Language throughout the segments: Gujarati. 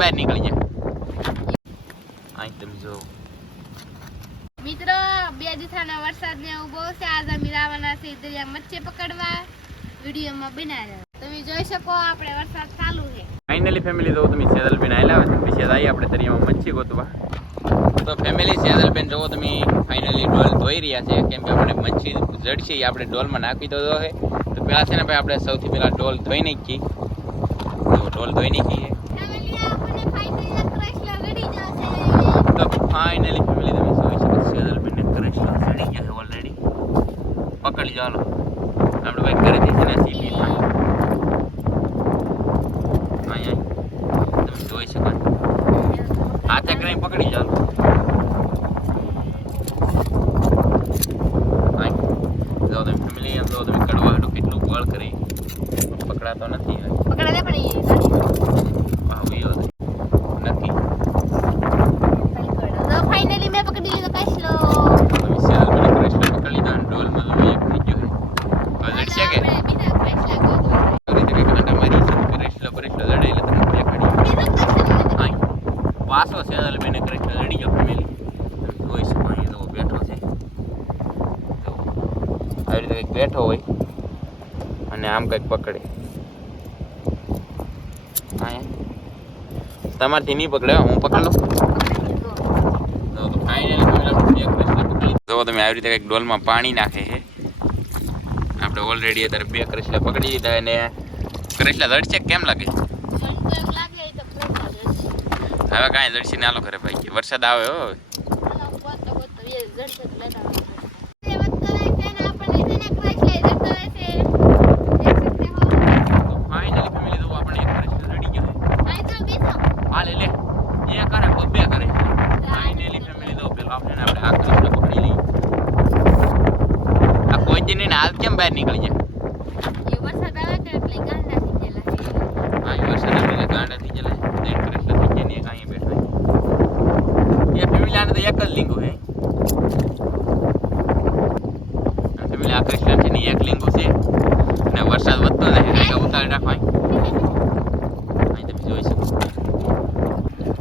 બહાર નીકળી જાય. અહીં તમે જો મિત્રો, 2 દિવસના વરસાદને એવું બહુ છે. આજ અમે જવાના છે દરિયા મચ્છી પકડવા. વિડીયોમાં બનાવ્યા તમે જોઈ શકો, આપણે વરસાદ ચાલુ છે. ફાઇનલી ફેમિલી તો તમે સેદલબેન આવેલા પછી આવી આપણે દરિયામાં મચ્છી ગોતવા. તો ફેમિલી સેદલબેન જોવો તમે ફાઇનલી ડોલ ધોઈ રહ્યા છે, કેમ કે આપણે મચ્છી જડશે એ આપણે ડોલમાં નાખી દો છે. તો પહેલાં છે ને ભાઈ આપણે સૌથી પહેલાં ડોલ ધોઈ નાખી. તો ડોલ ધોઈ નાખી તો ફાઇનલી ફેમિલી તમે જોઈ શકો સેદલબેનને કરેશલા સડી ગયા છે ઓલરેડી. પકડી ચાલો આપણે ભાઈ ઘરેથી છે ને સીપી તમે જોઈ શકો હાથે કરીને પકડી ચાલો. જો તમે ફેમિલી એમ જો તમે કડવા હાટું કેટલું બળ કરી પકડાતો નથી. પકડાને પણ આવ્યો નથી. તો ફાઇનલી મેં પકડી લીધો કાચલો. તમે સેદલબેનને કરેશલા પકડી લીધા અને ડોલમાં તો એક થઈ ગયો છે. જડશે કે બીજા કાચલા ગોતો. પાસો સેદલબેનને કરેશલા લડી ગયો ફેમિલી. જોઈ શકો અહીંયા તો બેઠો છે. આવી રીતે કંઈક બેઠો હોય અને આમ કંઈક પકડે. તમારથી નહીં પકડે, હું પકડ લઉં. જો તમે આવી રીતે કંઈક ડોલમાં પાણી નાખે છે. આપણે ઓલરેડી અત્યારે 2 કરેશલા પકડી દીધા અને કરેશલા લડશે કેમ લાગે? હવે કાંઈ લડશે ને આલો ઘરે ભાઈ, વરસાદ આવે હો. હાલ કેમ બહાર નીકળી જાય? વરસાદ આવે એટલે ગાંડા થઈ ગયેલા. હા, વરસાદ આવે એટલે ગાંડા થઈ ગયેલા. કરેશલા થઈ ગયા ને કાંઈ બેઠો એ ફેમિલી. આને તો એક જ લીંગુ છે ફેમિલી. આ કરેશલા છે ને એક લીંગુ છે અને વરસાદ વધતો નથી એટલે ઉતારી રાખો. અહીં તમે જોઈ શકો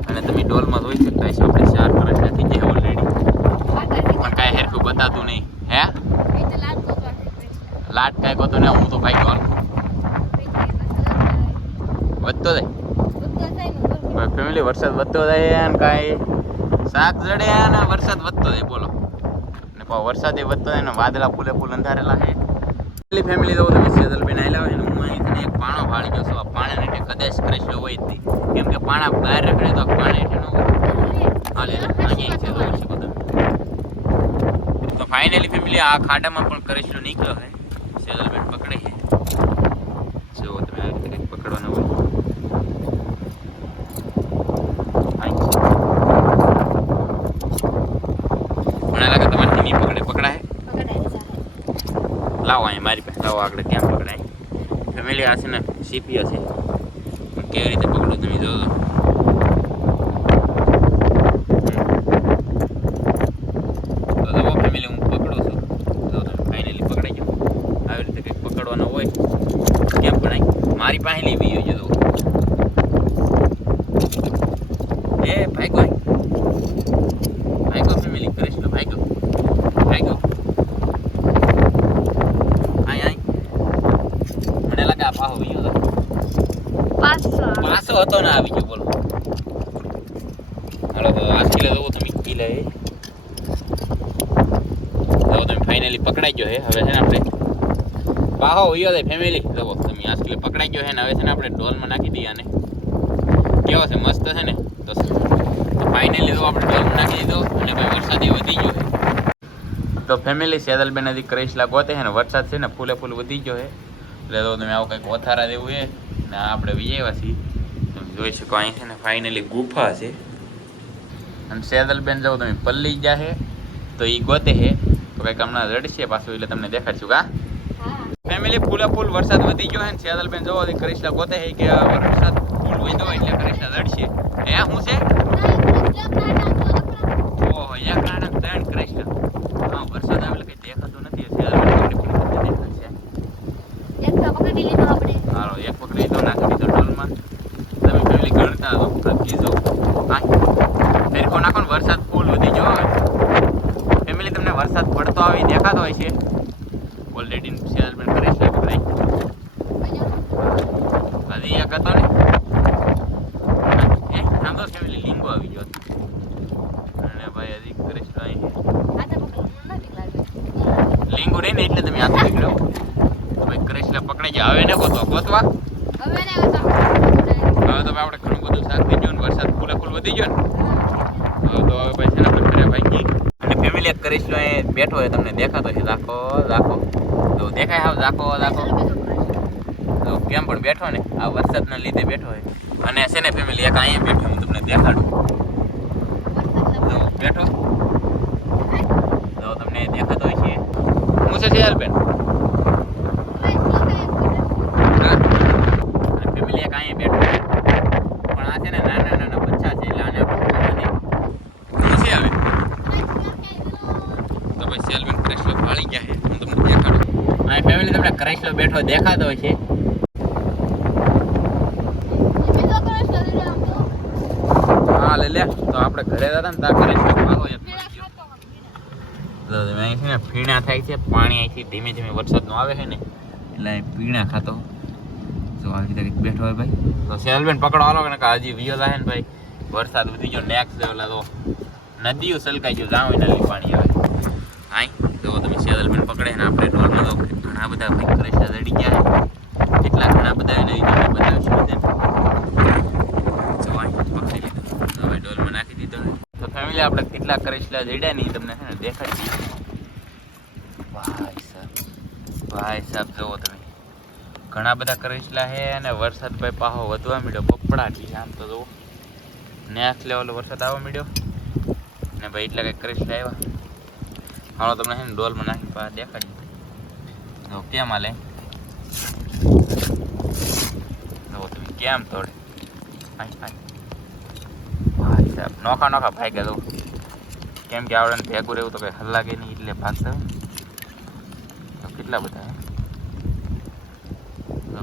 અને તમે ડોલમાં જોઈ શકતા છો આપણે 4 કરેશલા થઈ ગયા ઓલરેડી, પણ કાંઈ હેરખું બતાતું નહીં. હે લાટ કાંઈ ગોતો ને હું તો ભાઈ ગોલ વધતો જાય ફેમિલી. વરસાદ વધતો જાય અને કાંઈ શાક જડે અને વરસાદ વધતો જાય બોલો. ને વરસાદ એ વધતો જાય ને વાદળા ફૂલે ફૂલ અંધારેલા છે. એટલી ફેમિલી તો તમે સેદલબેન આવેલા હોય ને હું અહીંથી એક પાણો ભાળી ગયો છું. આ પાણા ને કદાચ કરેશલો હોય જ નહીં, કેમ કે પાણા બહાર રખડે તો પાણા હેઠે ન હોય. હાલે અહીંયા છે જોઈ શકો તમે. તો ફાઇનલી ફેમિલી આ ખાડામાં પણ કરેશલો નીકળ્યો છે. સેદલબેન પકડે છે. જો તમે આ રીતે કંઈક પકડવાના હોય. મને લાગે તમારથી નહીં પકડે. પકડાય લાવો અહીંયા મારી પાસે લાવો આગળ ક્યાં પકડાય. ફેમિલી આ છે ને સીપી હશે, પણ કેવી રીતે પકડો તમે જોજો. તો જુઓ ફેમિલી હું પકડું છું. જો તમે ફાઇનલી પકડાઈ ગયો. આવી રીતે કંઈક પકડવાનો હોય કેમ પડાય. મારી પાસે લેવી હોય જો એ ભાઈકો ભાઈકો ફેમિલી કરેશલો ભાઈકો ભાઈકો. મને લાગે આ પાહો વિયો હતો. પાસો હતો ને આવી ગયો બોલો. હાલો તો આ કિલે જોવો તમે કિલે જો તમે ફાઇનલી પકડાઈ ગયો હે. હવે છે ને આપણે પાહો વિયો છે ફેમિલી. જોવો તમે આ કિલે પકડાઈ ગયો હે ને હવે છે ને આપણે ડોલમાં નાખી દઈએ. આને કેવો છે મસ્ત છે ને. તો ફાઇનલી તો આપણે ડોલમાં નાખી દીધો અને ભાઈ વરસાદ એ વધી ગયો છે. તો ફેમિલી સેદલબેન હજી કરેશલા ગોતે છે ને વરસાદ છે ને ફૂલે ફૂલ વધી ગયો છે એટલે તો તમે આવું કંઈક ઓથારા જેવું છે ને આપણે વિજયવા છીએ. તમે જોઈ શકો અહીં છે ને ફાઇનલી ગુફા છે અને સેદલબેન જાવ તમે પલ્લી ગયા છે તો એ ગોતે છે તો કંઈક હમણાં રડશે પાછું એટલે તમને દેખાડશું. કા ફેમિલી ફૂલે ફૂલ વરસાદ વધી ગયો છે ને સેદલબેન જોવો કરેશલા ગોતે છે કે વરસાદ ફૂલ વધ્યો એટલે કરેશલા રડશે. હે શું છે? ઓહો એક નાના 3 કરેશલા. હા વરસાદ આવે એટલે કંઈ દેખાતું નથી. પકડી લીધો આપણે. હાલો એક પકડી લીધો નાખી દીધો ડોલમાં. તમે ફેમિલી ગણતા હતો 20 પડતો આવી દેખાતો હોય છે ઓલરેડી સેલ્સમેન કરે છે પકડાઈ હજી એક હતો ને સાંભળો ફેમિલી લીંગો આવી ગયો અને ભાઈ હજી કરીશ તો અહીં લીંગુ રહી ને એટલે તમે હાથ નીકળ્યો ભાઈ કરેશલા પકડાઈ જાય હવે ને ગોતવા હવે તો આપણે ઘણું બધું શાક થઈ ગયું ને વરસાદ ફૂલ વધી ગયો ને હવે તો હવે ભાઈ છે ને આપણે ઘરે ભાઈ અને ફેમિલી એક કરેશલો અહીં બેઠો હોય તમને દેખાતો છે રાખો તો દેખાય હાવ રાખો તો કેમ પણ બેઠો ને આ વરસાદના લીધે બેઠો હોય અને છે ને ફેમિલી એક અહીંયા બેઠો હું તમને દેખાડું તો બેઠો તો તમને દેખાતો હોય છે હું છે શેલબેન ફેમિલી એક અહીંયા બેઠો પણ આ છે ને નાના બચ્ચા છે એટલે આને શું છે હવે તો ભાઈ શેલબેન કરેશલો ભાળી ગયા છે હું તમને દેખાડું આ ફેમિલી તમને કરેશલો બેઠો દેખાતો હોય છે હા લે તો આપણે ઘરે હતા ને ત્યાં કરેશલો ભાગો એક તો અહીં છે ને પીણા થાય છે પાણી અહીંથી ધીમે ધીમે વરસાદનો આવે છે ને એટલે અહીં પીણા ખાતો તો આવી રીતે બેઠો હોય ભાઈ તો સેલબેન પકડો હાલો કે હજી વિયો થાય ને ભાઈ વરસાદ વધી ગયો નેક્સ્ટ લેવલ તો નદીઓ સલકાઈ ગયો જાવ એના પાણી આવે હાઈ તો તમે સેલબેન પકડે ને આપણે ડોલમાં તો ઘણા બધા ભાઈ કરેશા જડી ગયા એટલા ઘણા બધા એને તમને બતાવીશું બધા જો અહીં પકડી લીધું તો હવે ડોલમાં નાખી દીધો તો ફેમિલી આપણે કેટલા કરેશલા જડ્યા નહીં તમને છે ને દેખાડી ભાઈ સાહેબ જુઓ તમે ઘણા બધા કરેશલા છે અને વરસાદ ભાઈ પાહો વધવા માંડ્યો પપડાટી આમ તો જુઓ નેક્સ્ટ લેવલ વરસાદ આવવા માંડ્યો ને ભાઈ એટલા કંઈક કરેશલા આવ્યા હાલો તમને છે ને ડોલમાં નાખીને પાછા દેખાડી તો કેમ હાલે જુઓ તમે કેમ તોડે ભાઈ સાહેબ નોખા ભાઈ ગયા જુઓ કેમ કે આવડે ભેગું રહેવું તો કંઈ હલ્લાગે નહીં એટલે ભાગતા હોય તો કેટલા બધા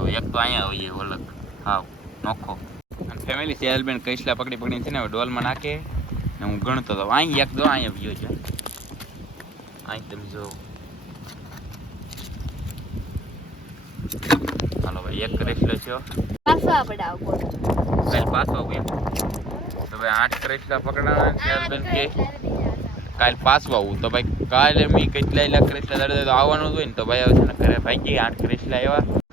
એક તો અહીંયા આવીએ ઓલગ હાવ નોખો અને ફેમિલી સેલબેન કૈસલા પકડી છે ને હવે ડોલમાં નાખે ને હું ગણતો હતો અહીં એક દો અહીંયા વ્યો છે અહીં તમે જો હાલો ભાઈ એક કરેશલો છે પાછો આવું એમ તો ભાઈ 8 કરેશલા પકડાના સેલબેન કે કાલ પાછું આવું તો ભાઈ કાલે મેં કેટલાય લાખ કરેશલા દર્દ તો આવવાનું જ હોય ને તો ભાઈ હવે છે ને ઘરે ભાઈ 8 કરેશલા આવ્યા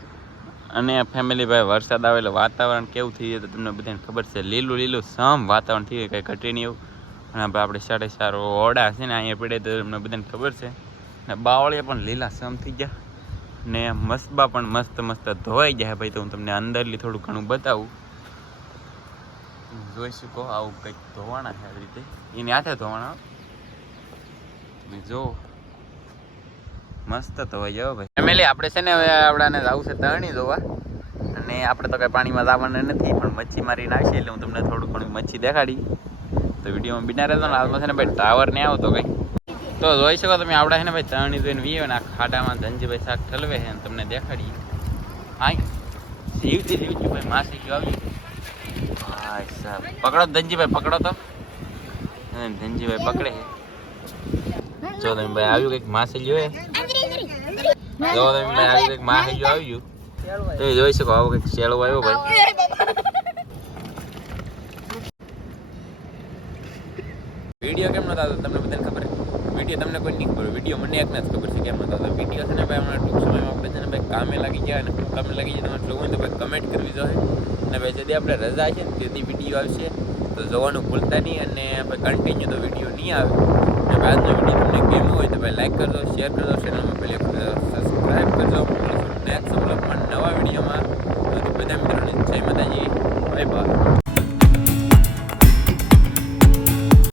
અને ફેમિલી ભાઈ વરસાદ આવે એટલે વાતાવરણ કેવું થઈ જાય તો તમને બધાને ખબર છે લીલું સમ વાતાવરણ થઈ જાય કંઈ ઘટે નહીં એવું અને ભાઈ આપણે 4.5 ઓરડા છે ને અહીંયા પડે તો તમને બધાને ખબર છે ને બાવળિયા પણ લીલા સમ થઈ ગયા ને મસ્બા પણ મસ્ત ધોવાઈ જાય ભાઈ તો હું તમને અંદરલી થોડું ઘણું બતાવું જોઈ શકો આવું કંઈક ધોવાના છે આવી રીતે એની હાથે ધોવાના જો મસ્ત ધોવાઈ જાવ ભાઈ ફેમિલી આપણે છે ને હવે આપણાને જવું છે તરણી ધોવા અને આપણે તો કંઈ પાણીમાં જવાના નથી પણ મચ્છી મારીને આવશે એટલે હું તમને થોડું ઘણું મચ્છી દેખાડી તો વિડીયોમાં બિના રહેતો ને હાલમાં છે ને ભાઈ ટાવર ને આવતો કંઈ તો જોઈ શકો તમે આવડા છે ને ભાઈ તરણી ધોઈને વીએ ને આ ખાડામાં ધનજીભાઈ શાક ઠલવે છે તમને દેખાડીએ હા જીવતી ભાઈ માસી ગયો આવી ભાઈ સાહેબ પકડો ધનજીભાઈ પકડો તો ધનજીભાઈ પકડે છે જો તમે ભાઈ આવ્યું કંઈક માસી જોઈએ જો તમે ભાઈ આવ્યું કંઈક માસી જો આવ્યું તમે જોઈ શકો આવો કંઈક શેળો આવ્યો ભાઈ વિડીયો કેમ નતા તમને બધાને ખબર વિડીયો તમને કોઈ નહીં ખબર વિડીયો મને એકને જ ખબર છે કેમ નતા વિડીયો છે ને ભાઈ હમણાં ટૂંક સમયમાં આપણે છે ને ભાઈ કામે લાગી ગયા અને કામે લાગી જાય તમારે જોવું હોય તો ભાઈ કમેન્ટ કરવી જોઈએ અને ભાઈ ଯଦି આપણે રજા છે ને તેથી વિડીયો આવશે તો જોવાનું ભૂલતા નહીં અને ભાઈ કન્ટિન્યુ તો વિડીયો નહીં આવે અને ભાઈ આજનો વિડીયો તમને ગમ્યો હોય તો ભાઈ લાઈક કરજો શેર કરજો ચેનલમાં પહેલી સબસ્ક્રાઈબ કરજો નેક્સ્ટ બ્લોગમાં નવા વિડીયોમાં બધા મિત્રોને જય માતાજી બાય બાય